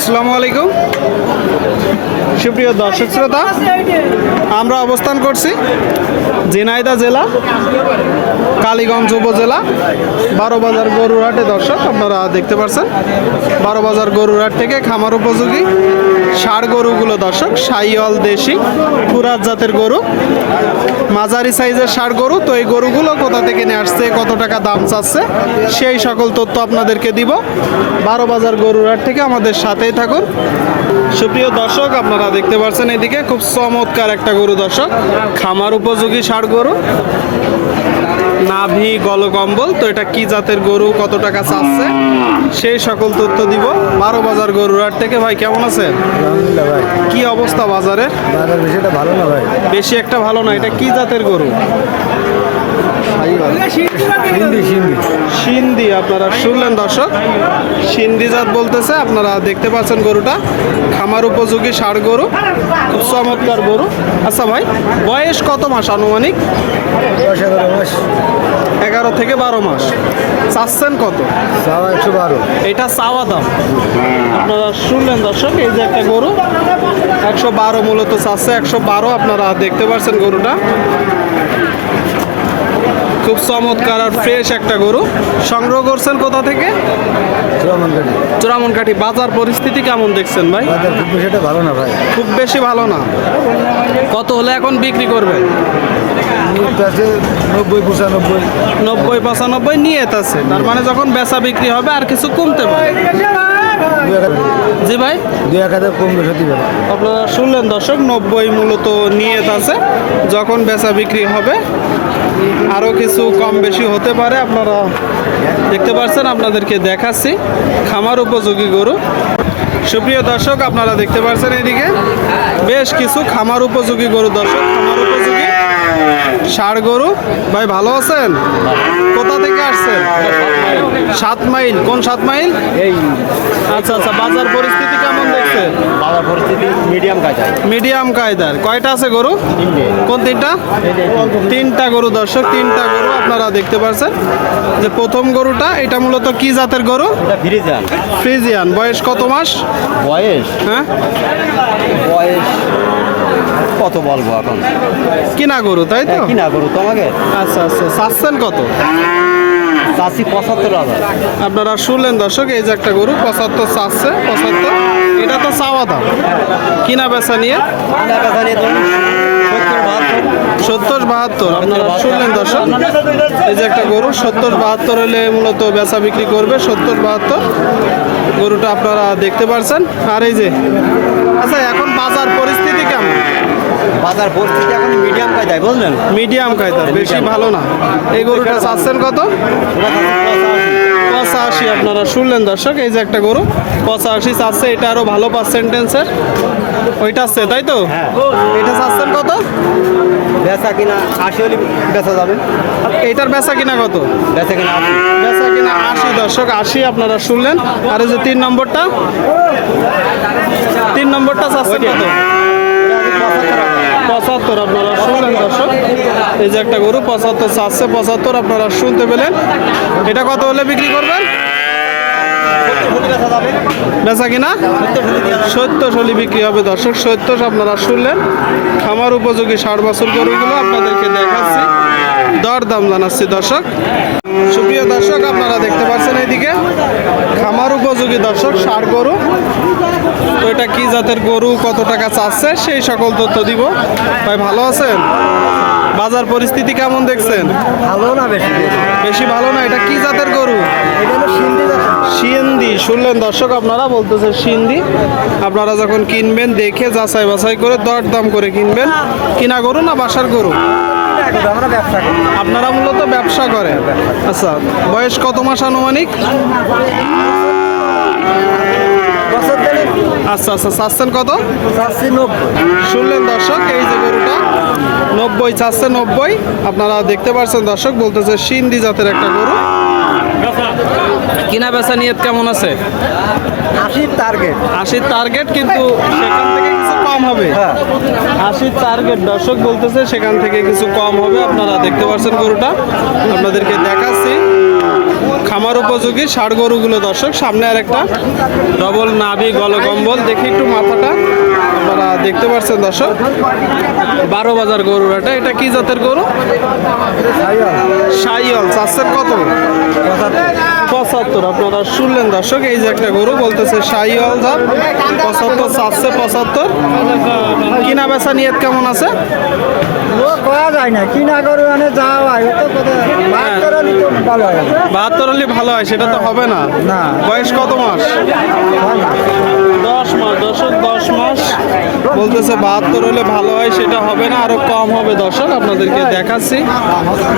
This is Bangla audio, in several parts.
আসসালামু আলাইকুম। সুপ্রিয় দর্শক শ্রোতা আমরা অবস্থান করছি ঝিনাইদা জেলা, কালীগঞ্জ উপজেলা বারো বাজার গরুরহাটে দর্শক, আপনারা দেখতে পাচ্ছেন বারো বাজার গরুরহাট থেকে খামার উপযোগী ষাড় গরুগুলো দর্শক, সাইওয়াল দেশি পুরাত জাতের গরু। মাঝারি সাইজের ষাড় গরু, তো এই গরুগুলো কোথা থেকে নিয়ে আসছে, কত টাকা দাম চাচ্ছে, সেই সকল তথ্য আপনাদেরকে দিব। বারো বাজার গরুরহাট থেকে আমাদের সাথেই থাকুন। সুপ্রিয় দর্শক আপনারা দেখতে পাচ্ছেন এদিকে খুব চমৎকার একটা গরু দর্শক খামার উপযোগী ষাড় গরু নাভি গলকম্বল তো এটা কি জাতের গরু কত টাকা চাচ্ছে সেই সকল তথ্য দিব বারো বাজার গরুরহাট থেকে। ভাই কেমন আছেন? ভাই। কি অবস্থা বাজারে বাজার বেশিটা ভালো না ভাই। বেশি একটা ভালো না এটা কি জাতের গরু? সিন্ধি আপনারা শুনলেন দর্শক? সিন্ধি জাত বলতেছে আপনারা দেখতে পাচ্ছেন গরুটা। খামার উপযোগী ষাড় গরু খুব চমৎকার গরু। আচ্ছা ভাই বয়স কত মাস আনুমানিক? এগারো থেকে বারো মাস। চাচ্ছেন কত? সাওয়া একশো বারো। এটা চাওয়া দাম। আপনারা শুনলেন দর্শক এই যে একটা গরু। একশো বারো মূলত চাচ্ছে একশো বারো আপনারা দেখতে পাচ্ছেন গরুটা। খুব চমৎকার আর ফ্রেশ একটা গরু। সংগ্রহ করছেন কোথা থেকে? চোরামনকাঠি। বাজার পরিস্থিতি কেমন দেখছেন ভাই? খুব বেশিটা ভালো না ভাই। খুব বেশি ভালো না। কত হলে এখন বিক্রি করবেন? নব্বই পঁচানব্বই। নব্বই পঁচানব্বই নিয়ে আছে তার মানে যখন বেচা বিক্রি হবে আর কিছু কমতে পারে। জি ভাই। দুই এক হাজার কম বেশি দিবে আপনারা শুনলেন দর্শক নব্বই মূলত নিয়ত আছে। যখন বেচা বিক্রি হবে আরও কিছু কম বেশি হতে পারে। আপনারা দেখতে পাচ্ছেন আপনাদেরকে দেখাচ্ছি। খামার উপযোগী গরু। সুপ্রিয় দর্শক আপনারা দেখতে পাচ্ছেন এদিকে। বেশ কিছু খামার উপযোগী গরু দর্শক খামার উপযোগী ষাড় গরু। ভাই ভালো আছেন? কোথা থেকে আসছেন? সাত মাইল কোন সাত মাইল? এই আচ্ছা আচ্ছা বাজার পরিস্থিতি কেমন দেখছে? বাজার পরিস্থিতি মিডিয়াম কাজায় মিডিয়াম কায়দার। কয়টা আছে গরু? কোন তিনটা? তিনটা। গরু দর্শক তিনটা গরু আপনারা দেখতে পাচ্ছেন যে প্রথম গরুটা এটা মূলত কি জাতের গরু? এটা ফ্রিজান ফ্রিজিয়ান। বয়স কত মাস? বয়স? হ্যাঁ? বয়স কত বলব এখন? কিনা গরু তাই তো? কিনা গরু তোমাকে? আচ্ছা আচ্ছা চাচ্ছেন কত? চাষি পঁচাত্তর হাজার। আপনারা শুনলেন দর্শক এই যে একটা গরু পঁচাত্তর চাচ্ছে পঁচাত্তর। এটা তো চাওয়া দাম। কিনা বেচা নিয়ে? কিনা বেচা নিয়ে সত্তর বাহাত্তর। সত্তর বাহাত্তর। আপনারা শুনলেন দর্শক এই যে একটা গরু সত্তর বাহাত্তর হলে মূলত বেচা বিক্রি করবে সত্তর বাহাত্তর। গরুটা আপনারা দেখতে পারছেন। আর এই যে আচ্ছা এখন বাজার পরিস্থিতি কেমন বাজার পরিস্থিতি এখন মিডিয়াম কাজায় বুঝলেন? মিডিয়াম কায়দার বেশি ভালো না। এই গরুটা চাচ্ছেন কত? পঁচাশি। আপনারা শুনলেন দর্শক এই যে একটা গরু পঁচাশি চাচ্ছে এটা আরও ভালো পার্সেন্টেন্সের ওইটা আছে তাই তো? এটা চাচ্ছেন কত? বেচা কিনা আশি হলে বেচা যাবে। এইটার বেচা কিনা কত? বেচা কিনা বেচা কিনা আশি দর্শক আশি আপনারা শুনলেন। আর এই যে তিন নম্বরটা? তিন নম্বরটা চাচ্ছেন কত? পঁচাত্তর আপনারা শুনলেন, দর্শক। এই যে একটা গরু, পঁচাত্তর চাচ্ছে, পঁচাত্তর আপনারা শুনতে পেলেন। এটা কত হলে বিক্রি করবেন? বেচা কিনা? সত্য শলি বিক্রি হবে, দর্শক। সত্য আপনারা শুনলেন। খামার উপযোগী ষাট বছর গরুগুলো আপনাদেরকে দেখাচ্ছি। দর দাম জানাচ্ছি, দর্শক। সুপ্রিয় দর্শক, আপনারা দেখতে পাচ্ছেন এইদিকে। খামার উপযোগী দর্শক, ষাট গরু। তো এটা কি জাতের গরু কত টাকা চাচ্ছে সেই সকল তথ্য দিব। ভাই ভালো আছেন? বাজার পরিস্থিতি কেমন দেখছেন? ভালো না বেশি? বেশি ভালো না? এটা কি জাতের গরু? সিন্দি শুনলেন দর্শক আপনারা বলতেছে সিন্দি আপনারা যখন কিনবেন দেখে যাচাই বাছাই করে দর দাম করে কিনবেন। কিনা গরু না বাসার গরু? আপনারা মূলত ব্যবসা করেন। আচ্ছা বয়স কত মাস আনুমানিক বছর দিলে আচ্ছা আচ্ছা চাচ্ছেন কত? নব্বই। শুনলেন দর্শক এই যে গরুটা নব্বই চাচ্ছে নব্বই। আপনারা দেখতে পাচ্ছেন দর্শক বলতেছে সিন্দি জাতের একটা গরু। কিনা বেচা নিয়ত কেমন আছে? আশির টার্গেট আশির টার্গেট কিন্তু সেখান থেকে কিছু কম হবে। হ্যাঁ। আশির টার্গেট দর্শক বলতেছে সেখান থেকে কিছু কম হবে। আপনারা দেখতে পাচ্ছেন গরুটা। আপনাদেরকে দেখাচ্ছি। খামার উপযোগী ষাড় গরুগুলো দর্শক সামনে আর একটা ডবল নাভি গলকম্বল দেখি একটু মাথাটা। আপনারা দেখতে পাচ্ছেন দর্শক? বারো বাজার গরুর এটা এটা কি জাতের গরু? সাইয়াল চাষের কত পঁচাত্তর। আপনারা শুনলেন দর্শক এই যে একটা গরু বলতেছে সাইয়াল জাত। পঁচাত্তর চাষছে পঁচাত্তর। কিনা বেচা নিয়ত কেমন আছে? করা যায় না কিনা গরু মানে হয় বাহাত্তর ভালো হয়। সেটা তো হবে না। বয়স কত মাস দশ মাস দশক দশ মাস বলতেছে বাহাত্তর হলে ভালো হয়, সেটা হবে না, আরও কম হবে দর্শক, আপনাদেরকে দেখাচ্ছি।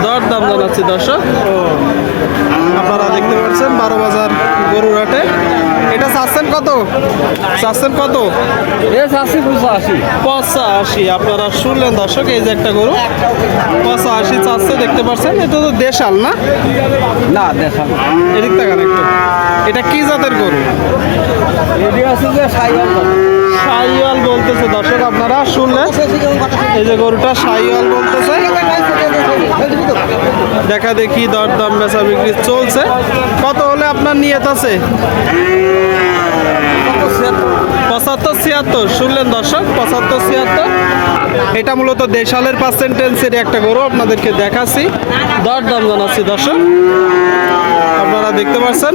দর দাম জানাচ্ছি দর্শক আপনারা দেখতে পাচ্ছেন বারো বাজার গরুর হাটে এটা চাচ্ছেন কত? চাচ্ছেন কত? পঁচাশি। আপনারা শুনলেন দর্শক এই যে একটা গরু। পঁচাশি চাচ্ছে দেখতে পাচ্ছেন এটা তো দেশাল না? না দেখা এদিক তাকান একটু। এটা কি জাতের গরু? এটি আছে যে সাইওয়াল বলতেছে দর্শক আপনারা শুনলেন? এই যে গরুটা সাইওয়াল বলতেছে। দেখা দেখি দরদাম বেচা বিক্রি চলছে। কত হলে আপনার নিয়ত আছে? পঁচাত্তর, ছিয়াত্তর। শুনলেন দর্শক, পঁচাত্তর, ছিয়াত্তর। এটা মূলত দেশালের পার্সেন্টেন্সের একটা গরু আপনাদেরকে দেখাচ্ছি। দর দাম জানাচ্ছি দর্শক। আপনারা দেখতে পাচ্ছেন।